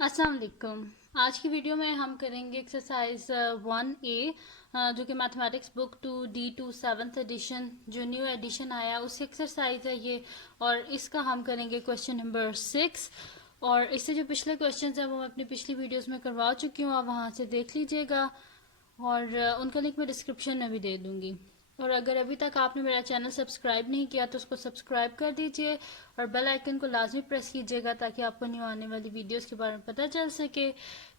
अस्सलाम वालेकुम। आज की वीडियो में हम करेंगे एक्सरसाइज 1A जो कि mathematics book 2D2 seventh addition जो न्यू एडिशन आया उस एक्सरसाइज है ये। और इसका हम करेंगे क्वेश्चन नंबर 6। और इससे जो पिछले क्वेश्चंस हैं वो मैं अपनी पिछली वीडियोस में करवा चुकी हूँ, आप वहाँ से देख लीजिएगा। और उनका लिंक मैं डिस्क्रिप्शन में भी दे दूँगी। और अगर अभी तक आपने मेरा चैनल सब्सक्राइब नहीं किया तो उसको सब्सक्राइब कर दीजिए और बेल आइकन को लाजमी प्रेस कीजिएगा ताकि आपको न्यू आने वाली वीडियोस के बारे में पता चल सके।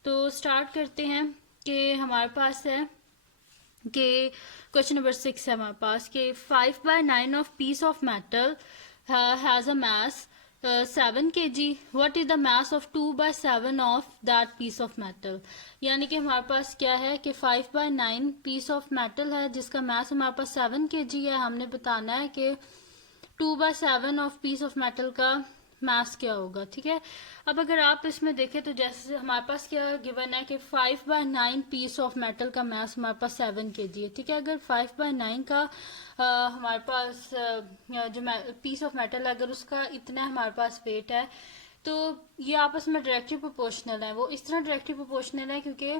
तो स्टार्ट करते हैं कि हमारे पास है कि क्वेश्चन नंबर 6 है हमारे पास कि 5/9 of piece of metal has a mass 7 kg। What is the mass of 2/7 of that piece of metal. यानी कि हमारे पास क्या है कि 5/9 पीस ऑफ मेटल है जिसका मास हमारे पास 7 kg है। हमने बताना है कि 2/7 ऑफ पीस ऑफ मेटल का मास क्या होगा। ठीक है, अब अगर आप इसमें देखें तो जैसे हमारे पास क्या गिवन है कि 5/9 पीस ऑफ मेटल का मास हमारे पास 7 kg है। ठीक है, अगर 5/9 का हमारे पास जो पीस ऑफ मेटल है अगर उसका इतना हमारे पास वेट है तो ये आपस में डायरेक्टली प्रोपोर्शनल है। वो इस तरह डायरेक्टली प्रोपोर्शनल है क्योंकि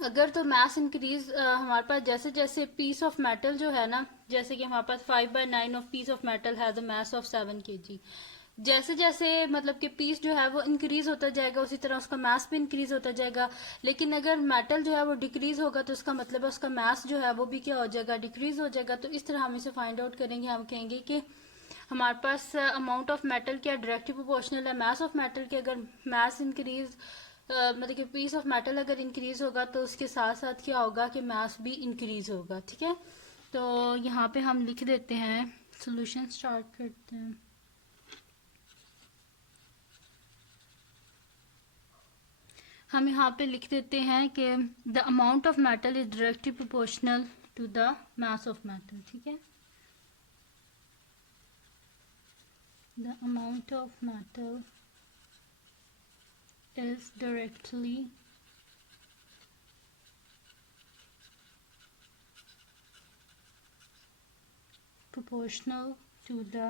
अगर तो मास इंक्रीज हमारे पास जैसे जैसे पीस ऑफ मेटल जो है ना, जैसे कि हमारे पास 5/9 of piece of metal has a mass of 7 kg। जैसे जैसे मतलब कि पीस जो है वो इंक्रीज होता जाएगा उसी तरह उसका मास भी इंक्रीज होता जाएगा। लेकिन अगर मेटल जो है वो डिक्रीज होगा तो उसका मतलब है उसका मास जो है वो भी क्या हो जाएगा, डिक्रीज हो जाएगा। तो इस तरह हम इसे फाइंड आउट करेंगे। हम कहेंगे कि हमारे पास अमाउंट ऑफ मेटल क्या डायरेक्टली प्रोपोर्शनल है मास ऑफ मेटल के। अगर मास इंक्रीज मतलब कि पीस ऑफ मेटल अगर इंक्रीज होगा तो उसके साथ साथ क्या होगा कि मास भी इंक्रीज होगा। ठीक है, तो यहाँ पे हम लिख देते हैं, सॉल्यूशन स्टार्ट करते हैं। हम यहाँ पे लिख देते हैं कि the amount of metal is directly proportional to the mass of metal. ठीक है, the amount of metal is directly proportional to the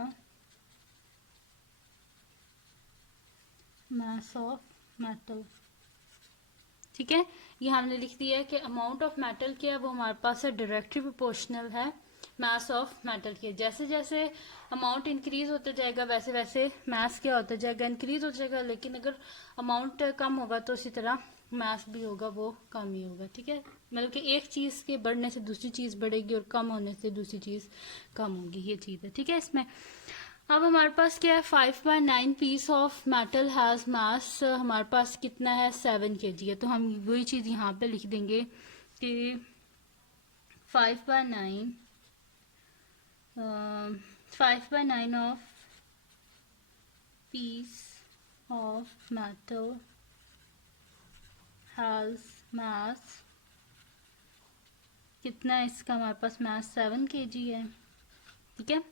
mass of metal। ठीक है, ये हमने लिख दिया है कि अमाउंट ऑफ मेटल क्या है वो हमारे पास है डायरेक्टली प्रोपोर्शनल है मास ऑफ मेटल के। जैसे जैसे अमाउंट इंक्रीज होता जाएगा वैसे वैसे मास क्या होता जाएगा, इंक्रीज हो जाएगा। लेकिन अगर अमाउंट कम होगा तो उसी तरह मास भी होगा वो कम ही होगा। ठीक है, मतलब कि एक चीज के बढ़ने से दूसरी चीज बढ़ेगी और कम होने से दूसरी चीज कम होगी, ये चीज है। ठीक है, इसमें अब हमारे पास क्या है 5/9 piece of metal has mass हमारे पास कितना है 7 kg है। तो हम वही चीज यहाँ पे लिख देंगे कि 5/9 5/9 of piece of metal has मास कितना है, इसका हमारे पास मास 7 kg है। ठीक है,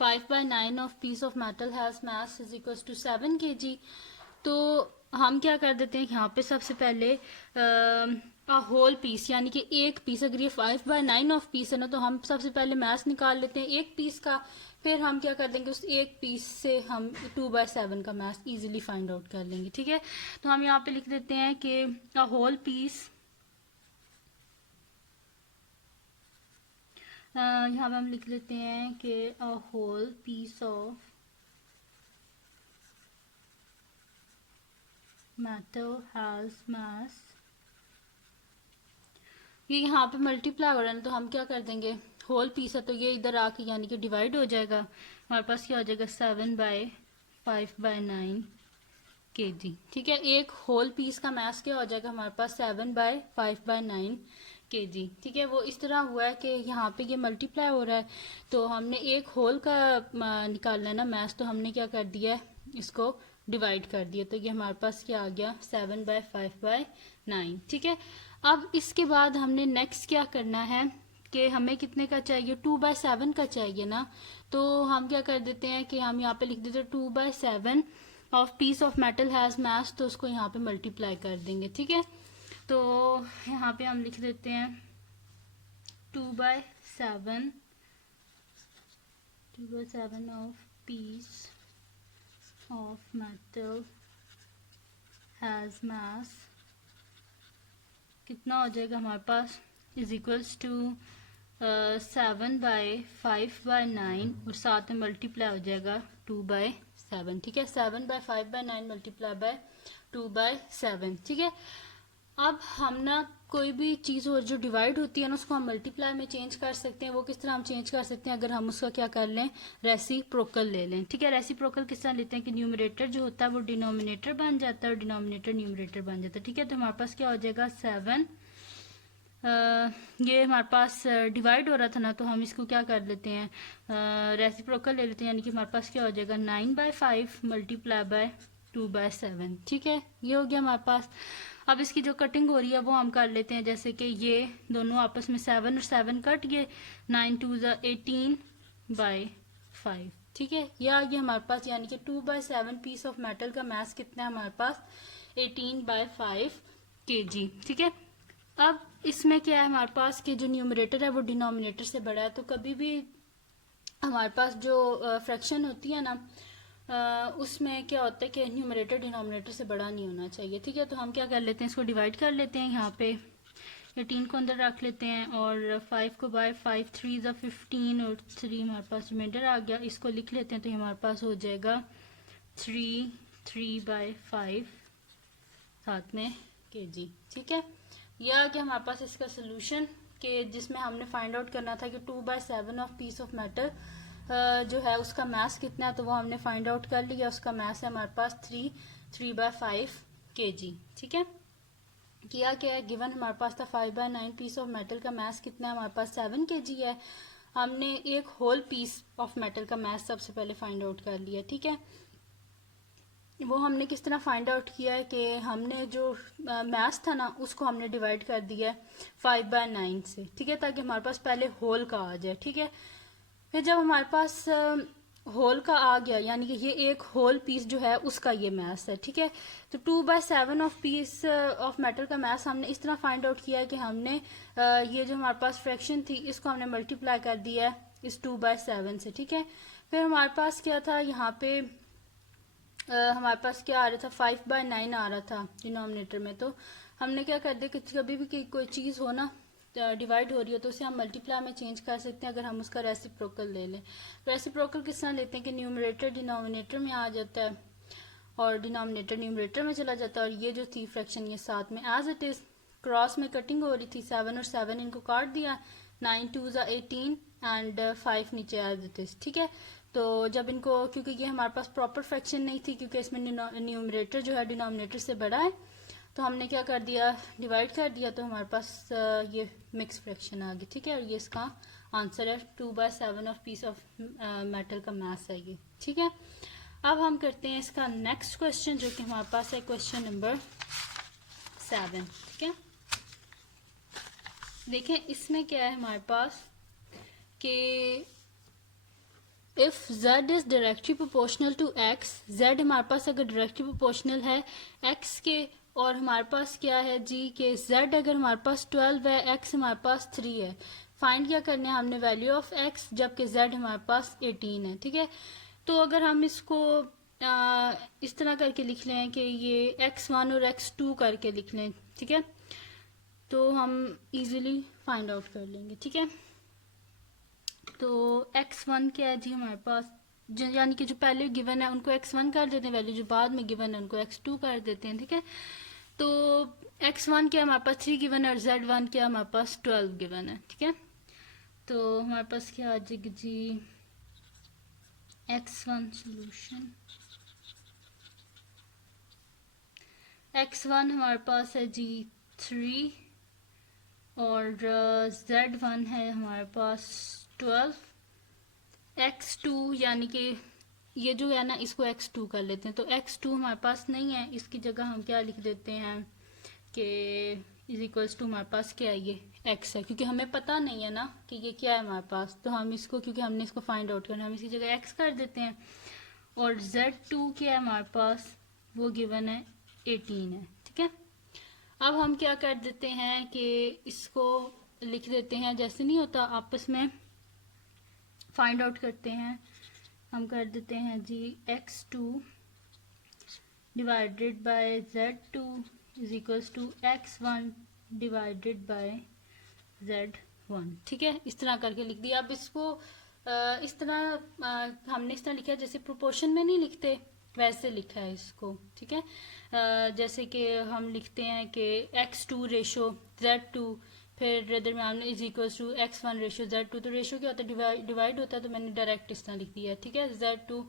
5/9 of piece of metal has mass is equal to 7 kg। तो हम क्या कर देते हैं यहाँ पे सबसे पहले होल पीस यानी कि एक पीस, अगर ये 5/9 ऑफ पीस है ना तो हम सबसे पहले मास निकाल लेते हैं एक पीस का। फिर हम क्या कर देंगे उस एक पीस से हम 2/7 का मास इजीली फाइंड आउट कर लेंगे। ठीक है, तो हम यहाँ पे लिख देते हैं कि होल पीस, यहाँ पे हम लिख लेते हैं कि a whole piece of metal has mass. ये यहाँ पे मल्टीप्लाई हो रहा है ना तो हम क्या कर देंगे, होल पीस है तो ये इधर आके यानी कि डिवाइड हो जाएगा। हमारे पास क्या हो जाएगा 7/5/9 kg। ठीक है, एक होल पीस का मास क्या हो जाएगा हमारे पास 7/5/9 kg। ठीक है, वो इस तरह हुआ है कि यहाँ पे ये मल्टीप्लाई हो रहा है तो हमने एक होल का निकालना है ना मास, तो हमने क्या कर दिया है इसको डिवाइड कर दिया। तो ये हमारे पास क्या आ गया 7/5/9। ठीक है, अब इसके बाद हमने नेक्स्ट क्या करना है कि हमें कितने का चाहिए 2/7 का चाहिए ना। तो हम क्या कर देते हैं कि हम यहाँ पे लिख देते हैं 2/7 of piece of metal has मास, तो उसको यहाँ पे मल्टीप्लाई कर देंगे। ठीक है, तो यहाँ पे हम लिख देते हैं 2/7 of peace of metal has मास कितना हो जाएगा हमारे पास इज इक्वल्स टू 7/5/9 और साथ में मल्टीप्लाई हो जाएगा 2/7। ठीक है, 7/5/9 मल्टीप्लाई बाय 2/7। ठीक है, अब हम ना कोई भी चीज़ और जो डिवाइड होती है ना उसको हम मल्टीप्लाई में चेंज कर सकते हैं। वो किस तरह हम चेंज कर सकते हैं, अगर हम उसका क्या कर लें, रेसिप्रोकल ले लें। ठीक है, रेसिप्रोकल किस तरह लेते हैं कि न्यूमरेटर जो होता है वो डिनोमिनेटर बन जाता है और डिनोमिनेटर न्यूमरेटर बन जाता है। ठीक है, तो हमारे पास क्या हो जाएगा 7, ये हमारे पास डिवाइड हो रहा था ना, तो हम इसको क्या कर लेते हैं, रेसिप्रोकल ले लेते हैं, यानी कि हमारे पास क्या हो जाएगा 9/5 मल्टीप्लाई बाय 2/7। ठीक है, ये हो गया हमारे पास। अब इसकी जो कटिंग हो रही है वो हम कर लेते हैं, जैसे कि ये दोनों आपस में 7 और 7 कट गए, 9 2 18/5। ठीक है, ये आ गया हमारे पास, यानी कि 2/7 पीस ऑफ मेटल का मास कितना है हमारे पास 18/5 kg। ठीक है, अब इसमें क्या है हमारे पास कि जो न्यूमरेटर है वो डिनोमिनेटर से बड़ा है, तो कभी भी हमारे पास जो फ्रैक्शन होती है ना उसमें क्या होता है कि न्यूमरेटर डिनोमिनेटर से बड़ा नहीं होना चाहिए। ठीक है, तो हम क्या कर लेते हैं, इसको डिवाइड कर लेते हैं, यहाँ पे 18 को अंदर रख लेते हैं और 5 को बाय 5 3 ज़ा 15 और 3 हमारे पास रिमाइंडर आ गया, इसको लिख लेते हैं तो हमारे पास हो जाएगा 3/5 साथ में kg। ठीक है, यह आ गया हमारे पास इसका सोल्यूशन कि जिसमें हमने फाइंड आउट करना था कि 2/7 ऑफ पीस ऑफ मेटल जो है उसका मास कितना है, तो वो हमने फाइंड आउट कर लिया। उसका मास है हमारे पास 3/5 kg। ठीक है, किया क्या है, गिवन हमारे पास था 5/9 पीस ऑफ मेटल का मास कितना है हमारे पास 7 kg है। हमने एक होल पीस ऑफ मेटल का मास सबसे पहले फाइंड आउट कर लिया। ठीक है, वो हमने किस तरह फाइंड आउट किया है कि हमने जो मास था ना उसको हमने डिवाइड कर दिया है 5/9 से। ठीक है, ताकि हमारे पास पहले होल का आ जाए। ठीक है, फिर जब हमारे पास होल का आ गया, यानी कि ये एक होल पीस जो है उसका ये मास है। ठीक है, तो 2/7 ऑफ पीस ऑफ मेटल का मास हमने इस तरह फाइंड आउट किया है कि हमने ये जो हमारे पास फ्रैक्शन थी इसको हमने मल्टीप्लाई कर दिया है इस 2/7 से। ठीक है, फिर हमारे पास क्या था, यहाँ पे हमारे पास क्या आ रहा था 5/9 आ रहा था डिनोमिनेटर में, तो हमने क्या कर दिया कि कभी भी कोई चीज़ हो ना डिवाइड हो रही हो तो उसे हम मल्टीप्लाई में चेंज कर सकते हैं अगर हम उसका रेसिप्रोकल ले लें। रेसिप्रोकल किस तरह लेते हैं कि न्यूमरेटर डिनोमिनेटर में आ जाता है और डिनोमिनेटर न्यूमरेटर में चला जाता है, और ये जो थी फ्रैक्शन ये साथ में एज इट इज क्रॉस में कटिंग हो रही थी, 7 और 7 इनको काट दिया, 9 2 18 एंड 5 नीचे एज इट इज। ठीक है, तो जब इनको, क्योंकि ये हमारे पास प्रॉपर फ्रैक्शन नहीं थी क्योंकि इसमें न्यूमरेटर जो है डिनोमिनेटर से बड़ा है, तो हमने क्या कर दिया, डिवाइड कर दिया, तो हमारे पास ये मिक्स फ्रैक्शन आ गई। ठीक है, और ये इसका आंसर है 2/7 ऑफ पीस ऑफ मेटल का मास है ये। ठीक है, अब हम करते हैं इसका नेक्स्ट क्वेश्चन जो कि हमारे पास है क्वेश्चन नंबर 7। ठीक है, देखें इसमें क्या है हमारे पास कि if z is directly proportional to x, z हमारे पास अगर डायरेक्टली प्रोपोर्शनल है x के, और हमारे पास क्या है जी के z अगर हमारे पास 12 है, x हमारे पास 3 है, फाइंड क्या करना है हमने, वैल्यू ऑफ x, जबकि z हमारे पास 18 है। ठीक है, तो अगर हम इसको इस तरह करके लिख लें कि ये x1 और x2 करके लिख लें, ठीक है, तो हम इजीली फाइंड आउट कर लेंगे। ठीक है, तो x1 क्या है जी हमारे पास, यानी कि जो पहले गिवन है उनको x1 कर देते हैं, वैल्यू जो बाद में गिवन है उनको x2 कर देते हैं। ठीक है, तो x1 क्या हमारे पास 3 गिवन है और z1 क्या हमारे पास 12 गिवन है। ठीक है, तो हमारे पास क्या आ जाएगी जी x1 सोल्यूशन, x1 हमारे पास है जी 3 और z1 है हमारे पास 12, x2 यानी कि ये जो है ना इसको x2 कर लेते हैं, तो x2 हमारे पास नहीं है, इसकी जगह हम क्या लिख देते हैं कि इज इक्वल्स टू हमारे पास क्या है ये x है, क्योंकि हमें पता नहीं है ना कि ये क्या है हमारे पास, तो हम इसको, क्योंकि हमने इसको फाइंड आउट करना है, हम इसकी जगह x कर देते हैं। और z2 क्या है हमारे पास, वो गिवन है 18 है। ठीक है, अब हम क्या कर देते हैं कि इसको लिख देते हैं, जैसे नहीं होता आपस में फाइंड आउट करते हैं, हम कर देते हैं जी x2 divided by z2 is equals to x1 divided by z1। ठीक है, इस तरह करके लिख दिया। अब इसको इस तरह हमने इस तरह लिखा है जैसे प्रोपोर्शन में नहीं लिखते, वैसे लिखा है इसको। ठीक है, जैसे कि हम लिखते हैं कि x2 रेशो z2, फिर दरम्यान में is equals to x1 ratio z2। तो रेशो क्या होता है, डिवाइड होता है, तो मैंने डायरेक्ट इस तरह लिख दिया है। ठीक है, z2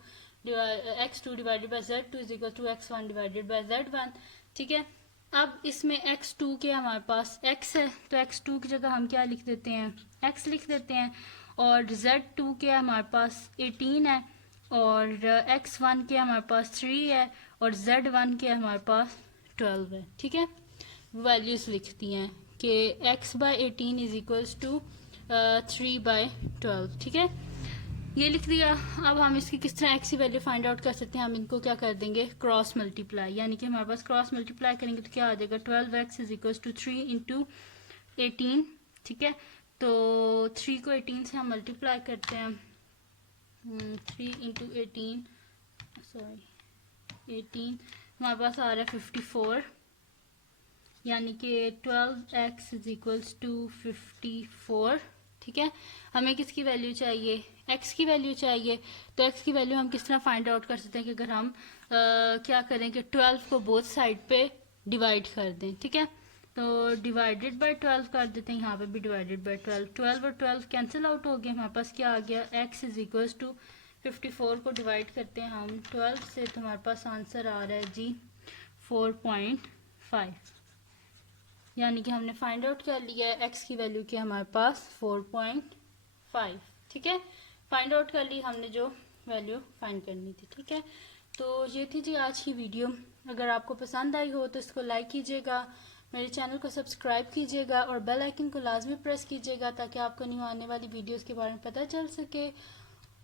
x2 divided by z2 is equal to x1 divided by z1। ठीक है, अब इसमें x2 के हमारे पास x है, तो x2 की जगह हम क्या लिख देते हैं, x लिख देते हैं। और z2 के हमारे पास 18 है, और x1 के हमारे पास 3 है, और z1 के हमारे पास 12 है। ठीक है, वैल्यूज लिखती हैं कि x by 18 is equals to 3/12। ठीक है, ये लिख दिया। अब हम इसकी किस तरह x की वैल्यू फाइंड आउट कर सकते हैं, हम इनको क्या कर देंगे, क्रॉस मल्टीप्लाई, यानी कि हमारे पास क्रॉस मल्टीप्लाई करेंगे तो क्या आ जाएगा, 12x is equals to 3 into 18। ठीक है, तो 3 को 18 से हम मल्टीप्लाई करते हैं, 3 इंटू 18 सॉरी 18 हमारे पास आ रहा है 54, यानी कि 12x इज इक्वल्स टू 54। ठीक है, हमें किसकी वैल्यू चाहिए, x की वैल्यू चाहिए। तो x की वैल्यू हम किस तरह फाइंड आउट कर सकते हैं कि अगर हम क्या करें कि 12 को बोथ साइड पे डिवाइड कर दें। ठीक है, तो डिवाइडेड बाय 12 कर देते हैं, यहाँ पे भी डिवाइडेड बाय 12, 12 और 12 कैंसिल आउट हो गए, हमारे पास क्या आ गया, x इज इक्वल्स टू 54 को डिवाइड करते हैं हम 12 से, तो हमारे पास आंसर आ रहा है जी 4.5, यानी कि हमने फाइंड आउट कर लिया है x की वैल्यू की हमारे पास 4.5। ठीक है, फाइंड आउट कर ली हमने जो वैल्यू फाइंड करनी थी। ठीक है, तो ये थी जी आज की वीडियो। अगर आपको पसंद आई हो तो इसको लाइक कीजिएगा, मेरे चैनल को सब्सक्राइब कीजिएगा और बेल आइकन को लाजमी प्रेस कीजिएगा ताकि आपको न्यू आने वाली वीडियोस के बारे में पता चल सके।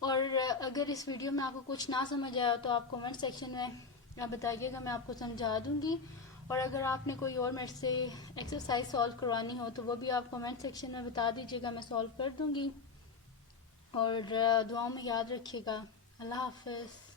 और अगर इस वीडियो में आपको कुछ ना समझ आया तो आप कमेंट सेक्शन में बताइएगा, मैं आपको समझा दूंगी। और अगर आपने कोई और मेरे से एक्सरसाइज सॉल्व करवानी हो तो वो भी आप कमेंट सेक्शन में बता दीजिएगा, मैं सॉल्व कर दूंगी। और दुआओं में याद रखिएगा। अल्लाह हाफिज़।